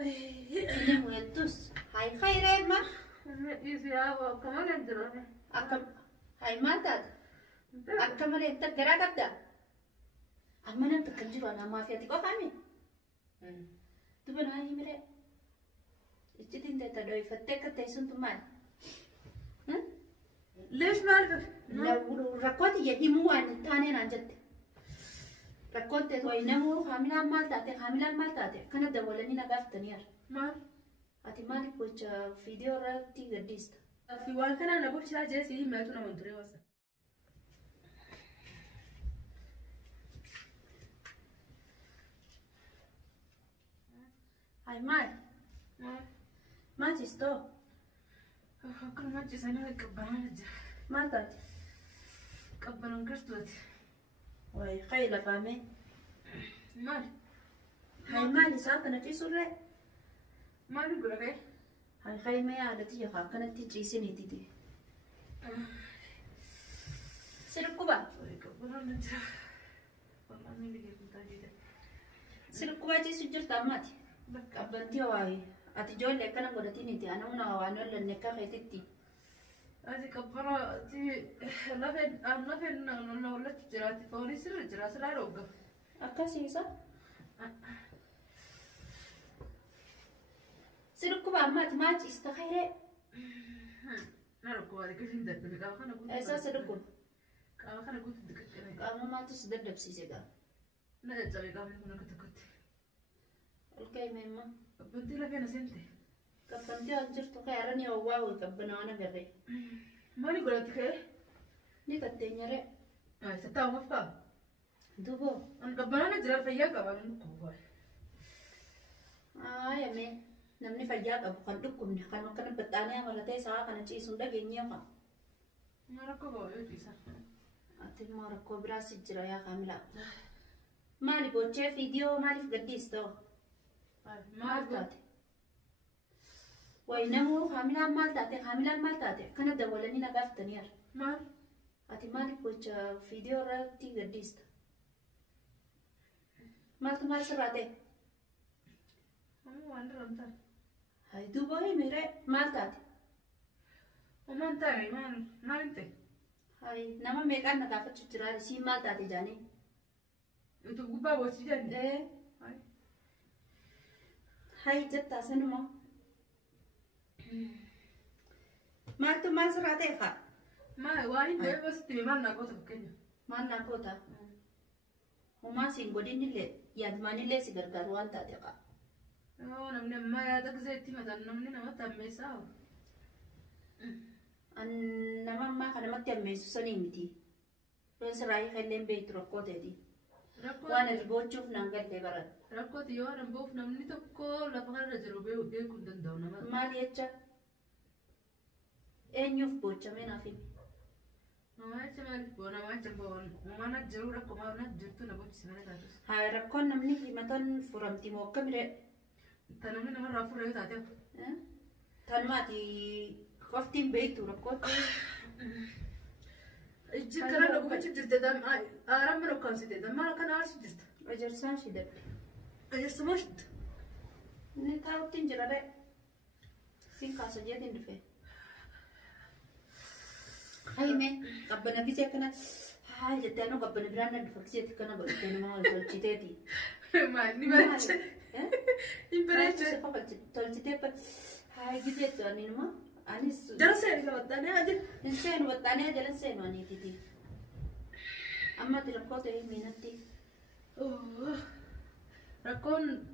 إنه يدوس هاي خير ما يا كمان عندنا أكم هاي ما تاد أكمل أنت قرأت أبدا أما أنا تكنجر أنا ما فيها تقول فهمي تبون هاي مرة إجتين تدوي فتك تيسون تمان ليش ما أعرف لو ركوت يدي مو عن تاني نانجت ركوت تدوي نمو خاملا مال تاتي خاملا مال تاتي كنا دولني نقاف تنير ما أتي مالك وش فيديو راتي قديست في والكنا نبغى شيء جالس ما تونا منتري واسا هاي مال ما تستو كل ما تجي سنة كبرنا نجح ما تاتي كبرنا كرتوت واي خيلة فامي مال هاي مالي ساكنة في سورة ما نقول لك هاي خي ما يعرفتي يا خا كانت تيجي سنة تيجي سرقوا كبرنا نجح والله مين اللي جاب تاجي سرقوا جي سجل تاماتي أبنتي واي أتجول لك أنا قلتيني تي أنا وأنا ولا النكاح خيتتي هذه كبرة تي لفن ولا تجراتي فوري سر جراس لا روقة أكاسي صح سرقوا ما تستخيره نروقة هذه كذي ندب كذا خنا قلت أساس سرقوا كذا خنا قلت دكتور أما ما تصدق بسيسي ده نجد جاي قبل كنا كتكت الكي ميما بنتي لفين سنتي كبنتي أنجرت خيرني وواو كبنا أنا بري ماني قلت كه ni kattenyere ay sataw mafka dubo an gabbana na jira fayya ka ban ko boy ya me namni fayya ka bukan dukkum ni kan kan betane amalate sa kan ci sunda genya ka mara ko boy bisa ati mara ko brasi jira ya kamila mali boche video mali fgadisto ay maltate وينمو خاملا مالتاتي كان دولني نقاف تنير مال أتي مالك وش فيديو راتي قديست مال سراتي مو عندنا انت هاي دوباي ميري مالتاتي وما انت ما انت هاي نما ميكان نقافة تجراري سي مالتاتي جاني انتو قبا وشي جاني ايه هاي جتا سنما مالتو مال سراتي خا ما واين بس تبي ما نقول تبكينا ما ناكوتا وما سينغودين اللي يادماني اللي سيغرغروان تاتيقا نمني ما يادك زيتي مثلا نمني نما تميساو نما ما كان ما تميسو سنيمتي بس راي خلين بيت ركوتي دي وانا البوتشوف نانغل دي برد ركوتي يو انا بوف نمني تكو لفقر رجروبي ودي كندن دونا ما ليتشا يوف بوتشا مينا فيني ما يتمالك بونا ما يتبون وما نجرو ركو ما نجرتو نبوت سمنا تاتوس هاي ركون نمني في متن فرمتي موكم ري تنمني نمر رافو ريو تاتيو تنماتي كفتين بيتو ركوت اجي كنا نبو بيتو جرت دم آرام منو كام سيدي دم ما كان عارش جرت أجرسان شدك أجرس مشت نتاو تنجر ري سين كاسو جيدين دفع هاي مي قبنا بيزي كنا هاي جتانو قبنا برانا دفكسيت كنا بقتنا ما تلتيتي ما نبرش نبرش تلتيتي هاي جديت أني ما أنيس جلسة كلا بدنا أجل إنسان وطني أجل إنسان واني تدي أما تلقوت هي مينتي ركون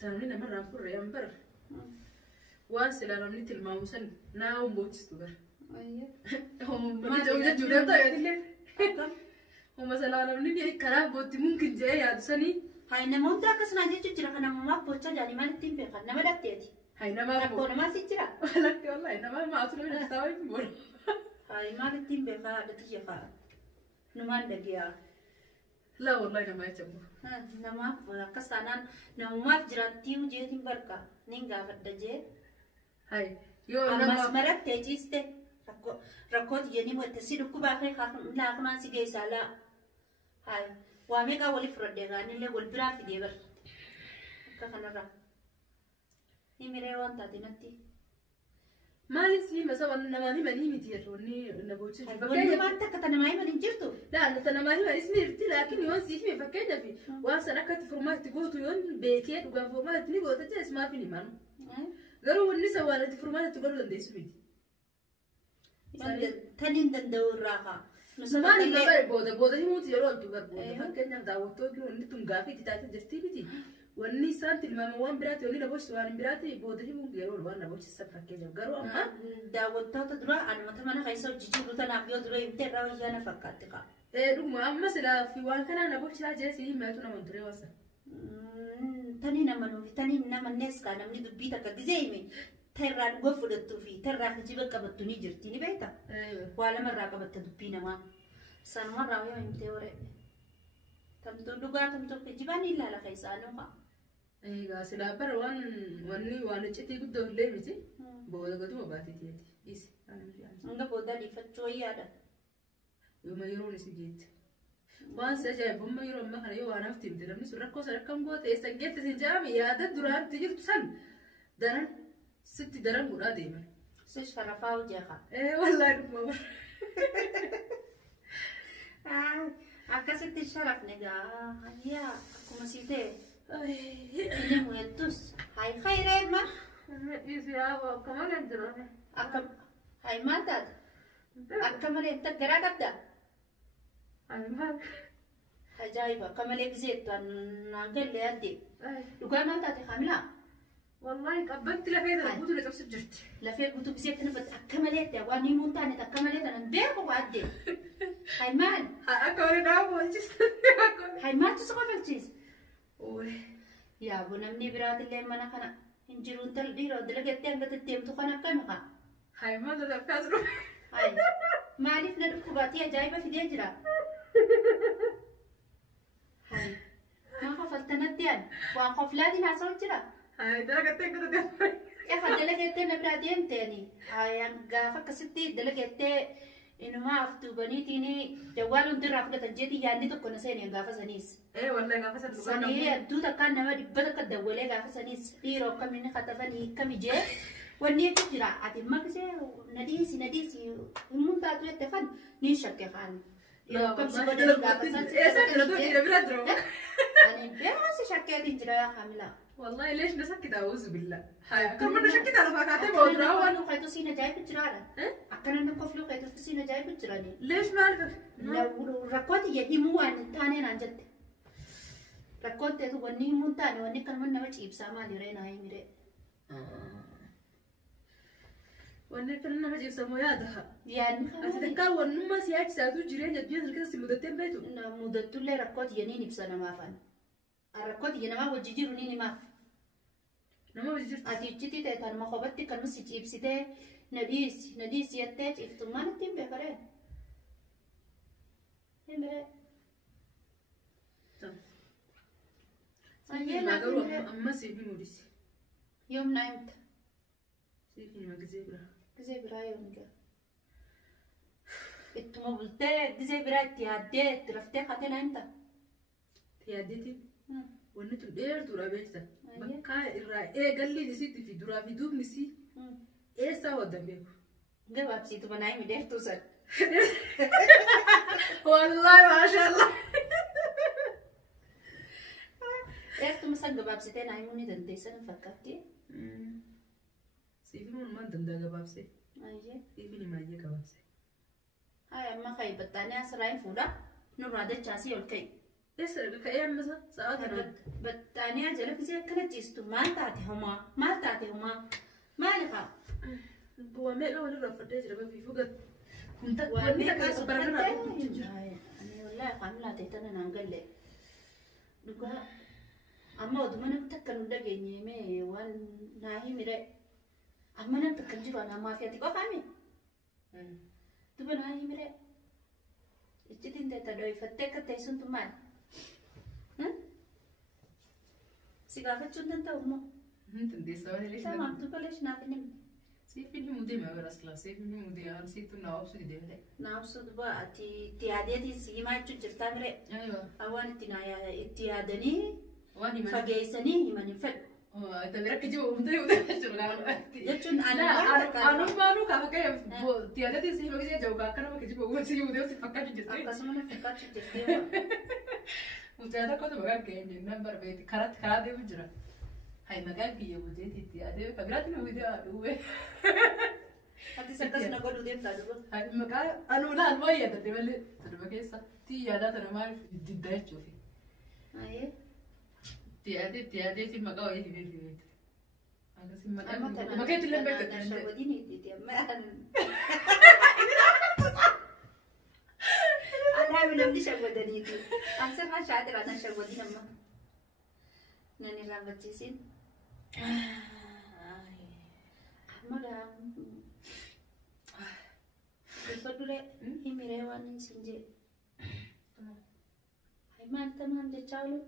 تنمني نمر رافو ريامبر واسلا نمني تلماموسن ناوم بوتس تبر أيه ما جوجة جوجة تايا دي ومثلا نمني كلام بوتي ممكن جاي يا سني هاي نمون تاكس ناجي تجرا كنا ما بوتشا جاني ما نتيم بيخا نما دكتيتي هاي نما نكون ما سيجرا لك والله نما ما أصلا من التاوي بقول هاي ما نتيم بيخا دتيجي خا نمان دقيا لا والله نما يجمع نما كسانان نما جراتيو جيتين بركا نينغا فدجي هاي يو أما سمرك تجيسته ركود يعني متسيد كوبا خي خا لا كمان سيجي سالا هاي واميكا ولي فرد دغاني اللي والبرا في ديبر كخنا Himire wanta tinatti. Maaliif si masa nama himanii miti yerroonni na booddeechu. Wanni wanta akka tana maayi maliin jirtu. Laalla nama hima isni irti laakiin yoon siif hime fakkeenyaaf waan san akkatti furmaatti gootu yoon beekee dhugaan furmaatti ni goota jees maaf hin himanu. Garuu wanni isa waan itti furmaatti godhuu dandeessu miti. Taniin danda'u irraa haa. Maaliif nama booda himuuti yeroo oltu barbooda fakkeenyaaf daawwattoonni wanni tun gaafii itti taate jirti miti. Wanni isaan tilmaama waan biraati wanni na booddeessu waan hin biraati booda himuun yeroo waan na booddeessan fakkeenyaaf garuu amma daawwattoota dura anumata mana keessa hojii jiru tanaaf yoo dura himtee irraa wayyaa na fakkaatti kaa. Dhuguma amma silaa fi waan kanaa na booddeessaa jee si himatu nama hin ture wasa. Tanii nama nuufi tanii nama neeskaa namni dubbii takka gizee hime tarraa dhuga fudhattuu fi tarraa kijiba qabattu ni jirti ni beekta. Waa lamarraa qabatta dubbii namaa. Sanumarraa yoo himtee horee. Tamtuu dhugaa tamtuu kijibaa ni ilaala keessaa nuuqa. Egaa silaa bara wanni waan iccitii guddoo illee miti booda gaduma baatiteeti. Isi. Hanga booda dhiifachuu wayyaadha. Yooma yeroon isi geette. Waan si ajaa'ibummaa yeroo ammaa kana yoo waan hafti himte namni sun rakkoo sadarkaan goote eessan geette sin jaami yaada duraatti jirtu san daran sitti daran godhaa deeman. Si sharafaa hojii haa. Wallaahi dhuguma bara. Akkasitti sharafne gaa yaa akkuma sii ta'e. Ini muetus, hai khairee ma. Isi yaa akkama kan jirame. Akkam hai maataat. Akkamalee garaa qabda. Hai maal. Ajaa'iba akkamalee gizeettu naan galle adde. Dhugaa maal taate hamilaa. Wallahi qabbatti lafee tana guutuu na cabsuu jirti. Lafee guutuu gizeetti nafatti akkamalee ta'e waan himuun taane akkamalee tanan beeku adde. Hai maal. Akkamalee naa boonchista. Hai maaltu si qofalchiisa. Yaa bunamni biraatillee mana kana hin jiruun tal dhiiroo dalagattee hanga deddeemtu kan akkami kaa. Hai maal dadhabkaas dhufe. Hai maaliif na dhukkubaatii ajaa'iba fidee jira. Hai maa kofaltanatti aan waan koflaatiin haasa'u jira. Hai dalagattee guddaa deemte. Efa dalagattee na biraa deemteeni. Hai gaafa akkasitti dalagattee inumaaf duubaniitiin jawwaan hundirraa fudhatan jeetii yaadni tokko na seeneen gaafa saniis. Wallahi gaafa san dhugaa namu. Sanii adduu takkaan nama dhibba takka dawwalee gaafa saniis dhiiroo akkamiin katafanii akkami jee wanni eeguuf jira ati maqsee nadiisi himuun taatu jette kan ni shakke kaan. Dhiiroo akkamsi godhanii gaafa san. Eessa jira too dhiira bira jiru. Ani beekasi shakkeetiin jira yaa Kamila. Wallahi leesh na sakkita auzu billah. Hai akkama na shakkita lafa kaatee boodraa waan. Akkana kaitu siin ajaa'ibu jiraadha. Akkana na kofluu kaitu siin ajaa'ibu jiraani. Leesh maal fakkii? Rakkooti himuu waan taanee naan jette. Rakkootteetu wanni himuun taane wanni kalman nama ciibsaa maali reenaa himire. Wanni kan nama ciibsaa moo yaada? Yaadni kan. Ati takkaa wannummaa si yaachisaatu jireenya biyya sana keessatti mudattee hin beektu. Mudattullee rakkooti yaniin ibsa namaafan. Rakkooti namaa wajji jiru ni himaaf. Nama wajji jirtu. Ati iccitii ta'e kanuma kophaatti kan nusi ciibsitee na dhiisi jettee ciiftummaan ittiin beekaree. Himire. Garuu amma siif himudisi. Yoom naa himta? Siif hima gizee biraa. Gizee biraa yoom gaa? Ittuma bultee gizee biraa itti yaaddee itti raftee katee naa himta? Itti yaaddeeti? Wanni tun dheertuudha beekta. Bakka irraa eegalliin isiitti fi duraa fi duubni isii eessaa waddan beeku. Gabaabsiitu banaa himi dheertuu san. Wallahi maashaallah. Dheertuma san gabaabsitee naa himuu ni dandeessan fakkaatti. Siif himuun maan danda'a gabaabsee? Siif hin himaayyee gabaabsee. Hai amma kai battaanii asirraa hin fuudha. Nurraa dachaasii ol ka'i. Eessa ka'ee ammasa sa'a kana? Battaanii jala kisee akkana ciistu maal taate homaa? Maal taate homaa? Maali haa? Bu'aa meeqa walirraa fadhee jira bafiifuu gad. Wanni takkaas baranirraa dhufuutti jira. Ani wallahi Kamilaa ta'e tana naan galle. Dhugaa amma oduma namni akka nu dhageenye mee waan naa himire. Amma namni akka jiru anaa maafi ati qofaami? Duba naa himire. Iccitiin ta'e tadooyifattee akka ta'e suntu maali? Si gaafachuun danda'u immoo? Dandeessaa waan illee Samaaf duba leesh naaf hin himne. Siif hin himuu deema garas kilaa siif hin himuu deema siiftu naa obsu deemee. Naa obsu duba ati itti yaadeetiin si himaa jechuun jirtaa mire. Waan itti yaadanii fageessanii himan hin fedhu. Tabira kijiba umtee udah curang. jechuun Anu malu kamu kayak tiada di sini bagi jauh kan nama kijiba umtee sih udah sih fakir jadi. akkasuma na fakkaatu jettee Udah ada kau tuh bagan kayak jadi number beti karat karat dia bujura. Hai magan kiyo udah tiada kabira tuh udah aduh. ati sakkas na godhu deemtaa duba Hai magan anu lah anu ya tadi balik tadi bagi sa tiada terima di daya cuci. ayee Tiada sih magan oh ini ini. Ada sih magan. amma tana Magan itu lebih tana terkenal. shawwadiniiti amma anaa namni shawwadaniiti an sirraa shaatira ana shawwadin amma nan irraanfachiisin amma gaa dubba dure himiree waan hin sin jee hai maal tamaan jechaa oolu